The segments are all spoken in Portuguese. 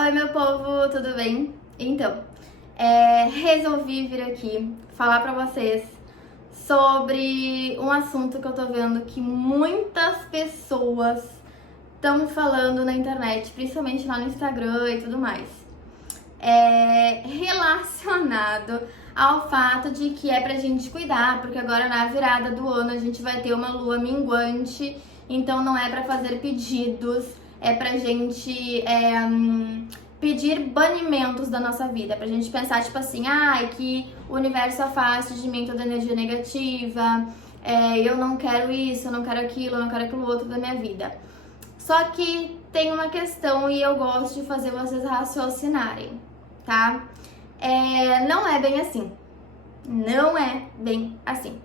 Oi, meu povo, tudo bem? Então, resolvi vir aqui falar pra vocês sobre um assunto que eu tô vendo que muitas pessoas estão falando na internet, principalmente lá no Instagram e tudo mais. Relacionado ao fato de que é pra gente cuidar, porque agora na virada do ano a gente vai ter uma lua minguante, então não é pra fazer pedidos, é pra gente pedir banimentos da nossa vida, pra gente pensar tipo assim, que o universo afaste de mim toda energia negativa, eu não quero isso, eu não quero aquilo, eu não quero aquilo outro da minha vida. Só que tem uma questão e eu gosto de fazer vocês raciocinarem, tá? Não é bem assim. Não é bem assim.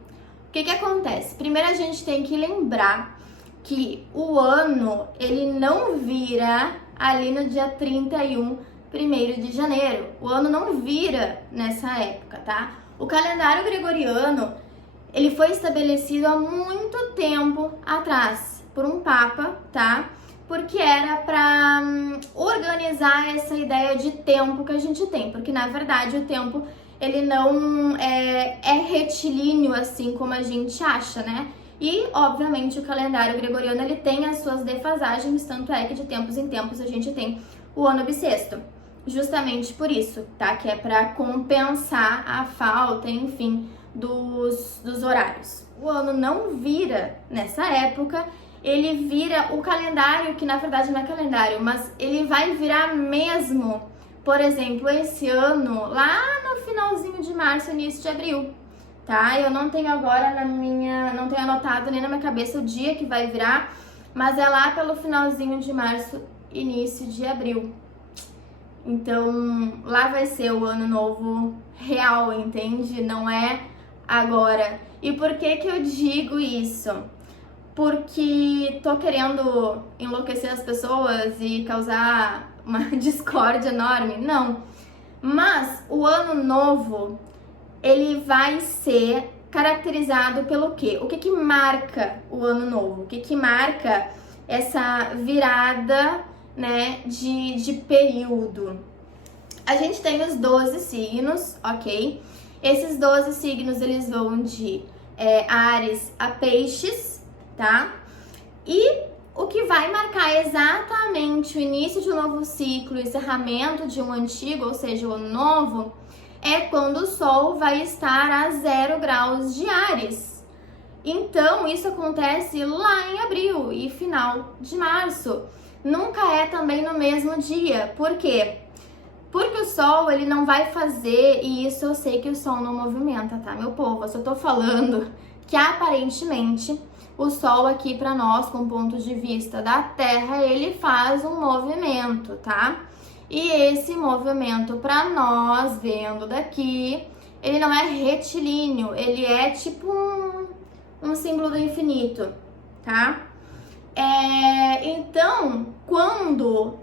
O que acontece? Primeiro a gente tem que lembrar que o ano, ele não vira ali no dia 31, 1º de janeiro. O ano não vira nessa época, tá? O calendário gregoriano, ele foi estabelecido há muito tempo atrás por um papa, tá? Porque era para organizar essa ideia de tempo que a gente tem, porque na verdade o tempo ele não é retilíneo assim como a gente acha, né? E obviamente o calendário gregoriano ele tem as suas defasagens, tanto é que de tempos em tempos a gente tem o ano bissexto, justamente por isso, tá? Que é para compensar a falta, enfim, dos horários. O ano não vira nessa época. Ele vira o calendário, que na verdade não é calendário, mas ele vai virar mesmo, por exemplo, esse ano, lá no finalzinho de março, início de abril, tá? Eu não tenho agora não tenho anotado nem na minha cabeça o dia que vai virar, mas é lá pelo finalzinho de março, início de abril. Então, lá vai ser o ano novo real, entende? Não é agora. E por que eu digo isso? Porque tô querendo enlouquecer as pessoas e causar uma discórdia enorme? Não. Mas o ano novo, ele vai ser caracterizado pelo quê? O que marca o ano novo? O que marca essa virada, né, de período? A gente tem os 12 signos, ok? Esses 12 signos, eles vão de Áries a Peixes, tá? E o que vai marcar exatamente o início de um novo ciclo, o encerramento de um antigo, ou seja, o ano novo, é quando o Sol vai estar a 0 graus de Áries. Então, isso acontece lá em abril e final de março. Nunca é também no mesmo dia. Por quê? Porque o Sol, ele não vai fazer, e isso eu sei que o Sol não movimenta, tá, meu povo? Eu só tô falando que aparentemente o Sol aqui para nós, com ponto de vista da Terra, ele faz um movimento, tá? E esse movimento para nós, vendo daqui, ele não é retilíneo, ele é tipo um símbolo do infinito, tá? Então, quando,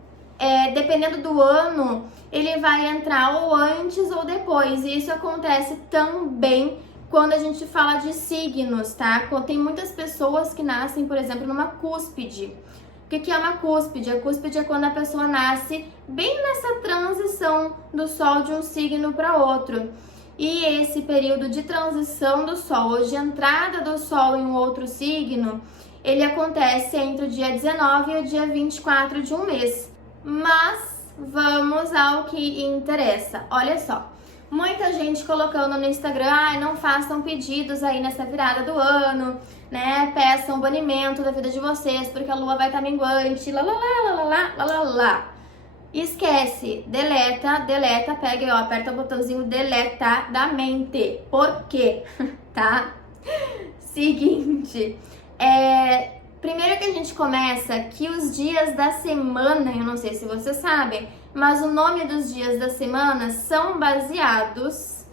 dependendo do ano, ele vai entrar ou antes ou depois, e isso acontece também quando a gente fala de signos, tá? Tem muitas pessoas que nascem, por exemplo, numa cúspide. O que é uma cúspide? A cúspide é quando a pessoa nasce bem nessa transição do Sol de um signo para outro. E esse período de transição do Sol, ou de entrada do Sol em um outro signo, ele acontece entre o dia 19 e o dia 24 de um mês. Mas vamos ao que interessa. Olha só. Muita gente colocando no Instagram, não façam pedidos aí nessa virada do ano, né? Peçam o banimento da vida de vocês, porque a lua vai estar minguante, lá. Esquece, deleta, pega e aperta o botãozinho deleta da mente. Por quê? Tá? Seguinte, primeiro que a gente começa que os dias da semana, eu não sei se vocês sabem, mas o nome dos dias da semana são baseados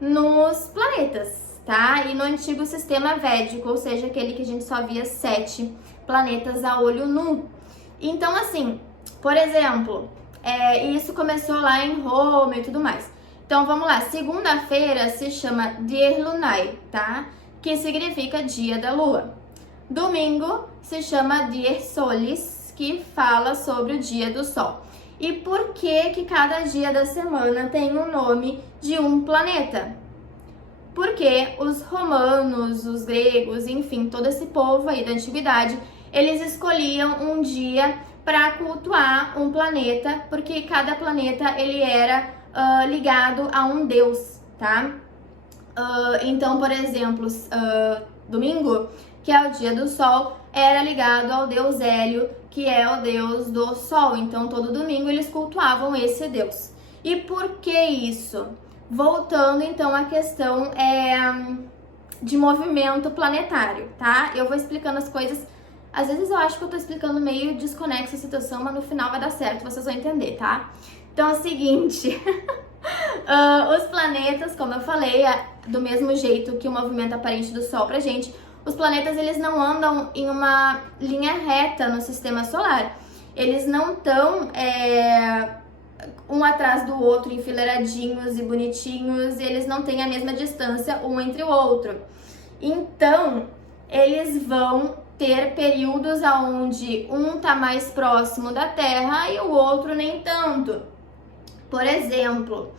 nos planetas, tá? E no antigo sistema védico, ou seja, aquele que a gente só via 7 planetas a olho nu. Então, assim, por exemplo, isso começou lá em Roma e tudo mais. Então, vamos lá, segunda-feira se chama Dier Lunai, tá? Que significa dia da lua. Domingo se chama Dier Solis, que fala sobre o dia do sol. E por que cada dia da semana tem o nome de um planeta? Porque os romanos, os gregos, enfim, todo esse povo aí da antiguidade, eles escolhiam um dia para cultuar um planeta, porque cada planeta ele era ligado a um deus, tá? Então, por exemplo, domingo, que é o dia do sol, era ligado ao deus Hélio, que é o deus do sol. Então, todo domingo eles cultuavam esse deus. E por que isso? Voltando, então, à questão de movimento planetário, tá? Eu vou explicando as coisas. Às vezes eu acho que eu tô explicando meio desconexa a situação, mas no final vai dar certo, vocês vão entender, tá? Então é o seguinte... os planetas, como eu falei, do mesmo jeito que o movimento aparente do Sol pra gente, os planetas eles não andam em uma linha reta no sistema solar. Eles não estão um atrás do outro, enfileiradinhos e bonitinhos, e eles não têm a mesma distância um entre o outro. Então, eles vão ter períodos onde um tá mais próximo da Terra e o outro nem tanto. Por exemplo,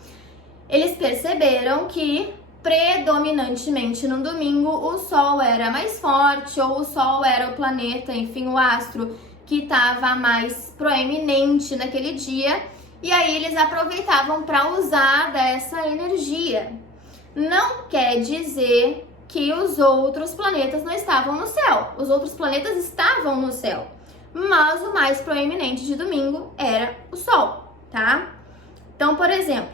eles perceberam que predominantemente no domingo o Sol era mais forte, ou o Sol era o planeta, enfim, o astro que estava mais proeminente naquele dia, e aí eles aproveitavam para usar dessa energia. Não quer dizer que os outros planetas não estavam no céu. Os outros planetas estavam no céu, mas o mais proeminente de domingo era o Sol, tá? Então, por exemplo,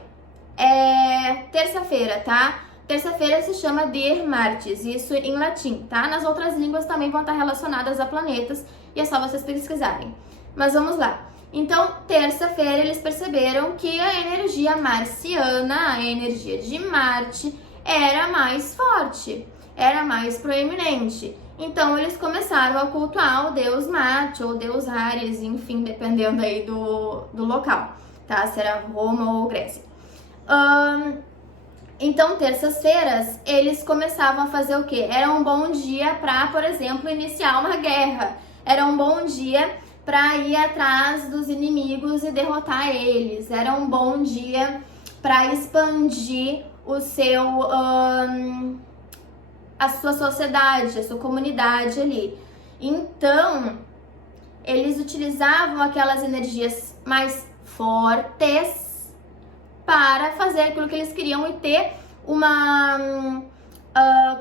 terça-feira, tá? Terça-feira se chama Dies Martis, isso em latim, tá? Nas outras línguas também vão estar relacionadas a planetas e é só vocês pesquisarem. Mas vamos lá. Então, terça-feira eles perceberam que a energia marciana, a energia de Marte, era mais forte, era mais proeminente. Então, eles começaram a cultuar o deus Marte ou deus Ares, enfim, dependendo aí do local, tá? Se era Roma ou Grécia. Então, terças-feiras, eles começavam a fazer o quê? Era um bom dia para, por exemplo, iniciar uma guerra. Era um bom dia para ir atrás dos inimigos e derrotar eles. Era um bom dia para expandir o seu, a sua sociedade, a sua comunidade ali. Então, eles utilizavam aquelas energias mais fortes para fazer aquilo que eles queriam e ter uma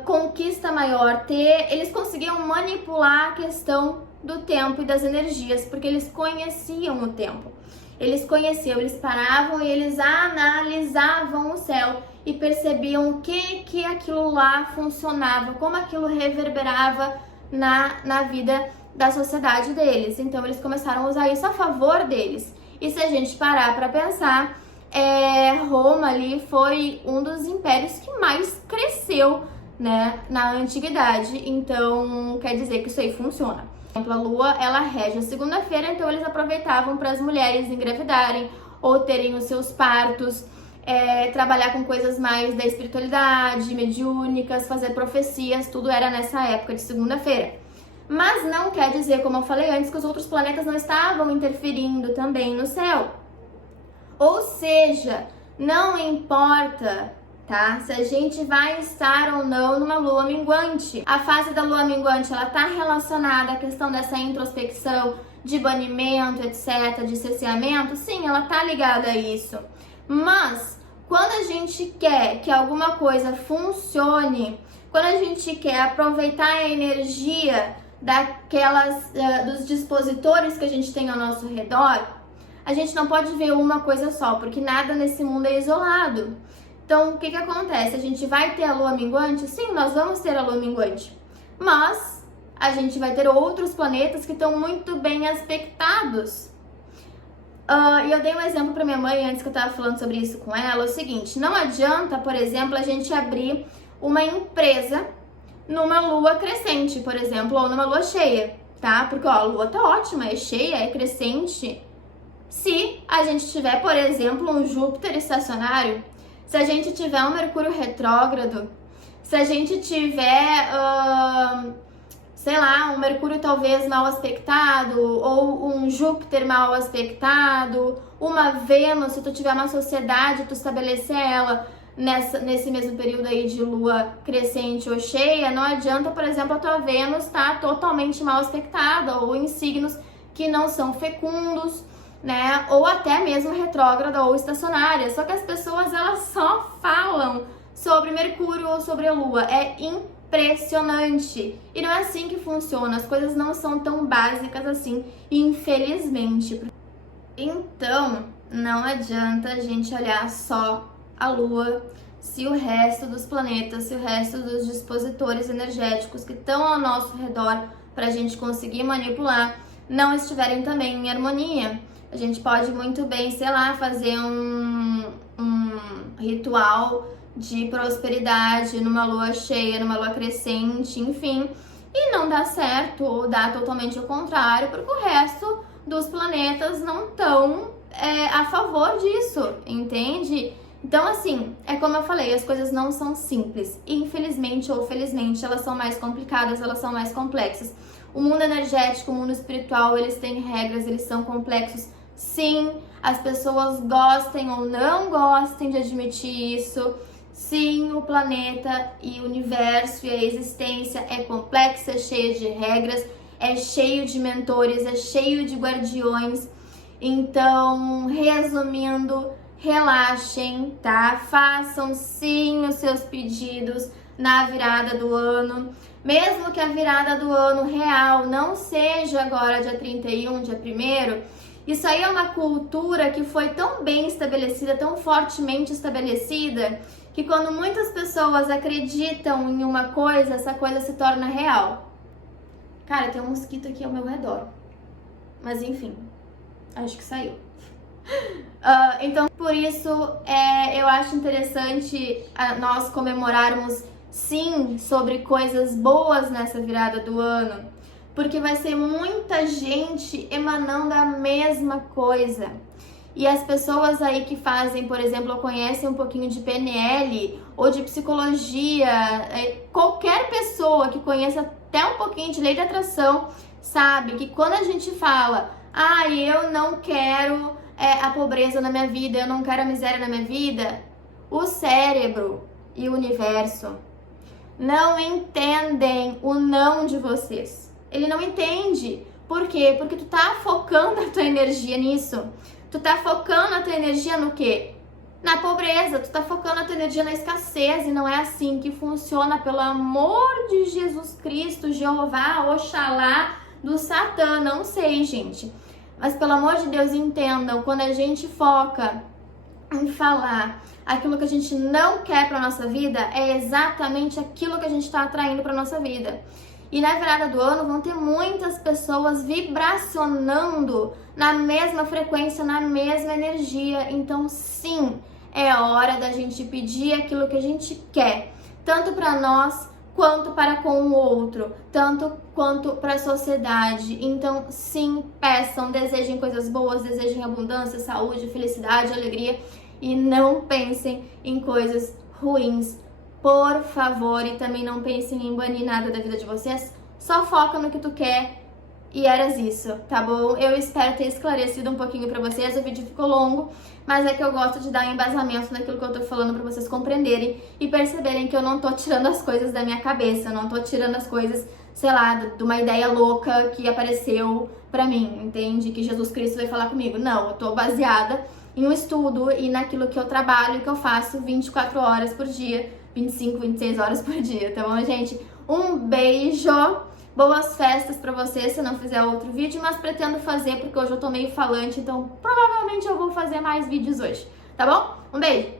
conquista maior. Eles conseguiam manipular a questão do tempo e das energias, porque eles conheciam o tempo. Eles conheciam, eles paravam e eles analisavam o céu e percebiam o que aquilo lá funcionava, como aquilo reverberava na vida da sociedade deles. Então eles começaram a usar isso a favor deles. E se a gente parar para pensar, Roma ali foi um dos impérios que mais cresceu, né, na antiguidade. Então quer dizer que isso aí funciona. Por exemplo, a lua, ela rege a segunda-feira, então eles aproveitavam para as mulheres engravidarem ou terem os seus partos, trabalhar com coisas mais da espiritualidade, mediúnicas, fazer profecias, tudo era nessa época de segunda-feira. Mas não quer dizer, como eu falei antes, que os outros planetas não estavam interferindo também no céu. Ou seja, não importa, tá? Se a gente vai estar ou não numa lua minguante. A fase da lua minguante, ela tá relacionada à questão dessa introspecção, de banimento, etc, de cerceamento. Sim, ela tá ligada a isso. Mas, quando a gente quer que alguma coisa funcione, quando a gente quer aproveitar a energia dos dispositores que a gente tem ao nosso redor, a gente não pode ver uma coisa só, porque nada nesse mundo é isolado. Então, o que acontece? A gente vai ter a lua minguante? Sim, nós vamos ter a lua minguante. Mas a gente vai ter outros planetas que estão muito bem aspectados. E eu dei um exemplo para minha mãe antes que eu estava falando sobre isso com ela. É o seguinte, não adianta, por exemplo, a gente abrir uma empresa numa lua crescente, por exemplo, ou numa lua cheia, tá? Porque, a lua tá ótima, é cheia, é crescente. Se a gente tiver, por exemplo, um Júpiter estacionário, se a gente tiver um Mercúrio retrógrado, se a gente tiver, sei lá, um Mercúrio talvez mal aspectado, ou um Júpiter mal aspectado, uma Vênus, se tu tiver uma sociedade, tu estabelecer ela nesse mesmo período aí de lua crescente ou cheia, não adianta, por exemplo, a tua Vênus estar totalmente mal aspectada, ou em signos que não são fecundos, né, ou até mesmo retrógrada ou estacionária. Só que as pessoas, elas só falam sobre Mercúrio ou sobre a lua, é impressionante. E não é assim que funciona, as coisas não são tão básicas assim, infelizmente. Então, não adianta a gente olhar só a lua se o resto dos planetas, se o resto dos dispositores energéticos que estão ao nosso redor para a gente conseguir manipular não estiverem também em harmonia. A gente pode muito bem, sei lá, fazer um ritual de prosperidade numa lua cheia, numa lua crescente, enfim, e não dá certo, ou dá totalmente o contrário, porque o resto dos planetas não estão a favor disso, entende? Então, assim, é como eu falei, as coisas não são simples. Infelizmente ou felizmente, elas são mais complicadas, elas são mais complexas. O mundo energético, o mundo espiritual, eles têm regras, eles são complexos. Sim, as pessoas gostem ou não gostem de admitir isso. Sim, o planeta e o universo e a existência é complexa, é cheia de regras, é cheio de mentores, é cheio de guardiões. Então, resumindo, relaxem, tá? Façam sim os seus pedidos na virada do ano. Mesmo que a virada do ano real não seja agora dia 31, dia 1º, isso aí é uma cultura que foi tão bem estabelecida, tão fortemente estabelecida, que quando muitas pessoas acreditam em uma coisa, essa coisa se torna real. Cara, tem um mosquito aqui ao meu redor. Mas enfim, acho que saiu. Então, por isso, eu acho interessante nós comemorarmos, sim, sobre coisas boas nessa virada do ano, porque vai ser muita gente emanando a mesma coisa. E as pessoas aí que fazem, por exemplo, conhecem um pouquinho de PNL ou de psicologia, qualquer pessoa que conheça até um pouquinho de lei de atração, sabe que quando a gente fala, eu não quero a pobreza na minha vida, eu não quero a miséria na minha vida, o cérebro e o universo não entendem o não de vocês. Ele não entende. Por quê? Porque tu tá focando a tua energia nisso. Tu tá focando a tua energia no quê? Na pobreza. Tu tá focando a tua energia na escassez. E não é assim que funciona, pelo amor de Jesus Cristo, Jeová, Oxalá, do Satã. Não sei, gente. Mas pelo amor de Deus, entendam. Quando a gente foca em falar aquilo que a gente não quer pra nossa vida, é exatamente aquilo que a gente tá atraindo pra nossa vida. E na virada do ano vão ter muitas pessoas vibracionando na mesma frequência, na mesma energia. Então, sim, é hora da gente pedir aquilo que a gente quer, tanto para nós quanto para com o outro, tanto quanto para a sociedade. Então, sim, peçam, desejem coisas boas, desejem abundância, saúde, felicidade, alegria e não pensem em coisas ruins. Por favor, e também não pensem em banir nada da vida de vocês, só foca no que tu quer e eras isso, tá bom? Eu espero ter esclarecido um pouquinho pra vocês, o vídeo ficou longo, mas é que eu gosto de dar um embasamento naquilo que eu tô falando pra vocês compreenderem e perceberem que eu não tô tirando as coisas da minha cabeça, eu não tô tirando as coisas, sei lá, de uma ideia louca que apareceu pra mim, entende? Que Jesus Cristo vai falar comigo. Não, eu tô baseada em um estudo e naquilo que eu trabalho e que eu faço 24 horas por dia, 25, 26 horas por dia, tá bom, gente? Um beijo, boas festas pra vocês se eu não fizer outro vídeo, mas pretendo fazer porque hoje eu tô meio falante, então provavelmente eu vou fazer mais vídeos hoje, tá bom? Um beijo!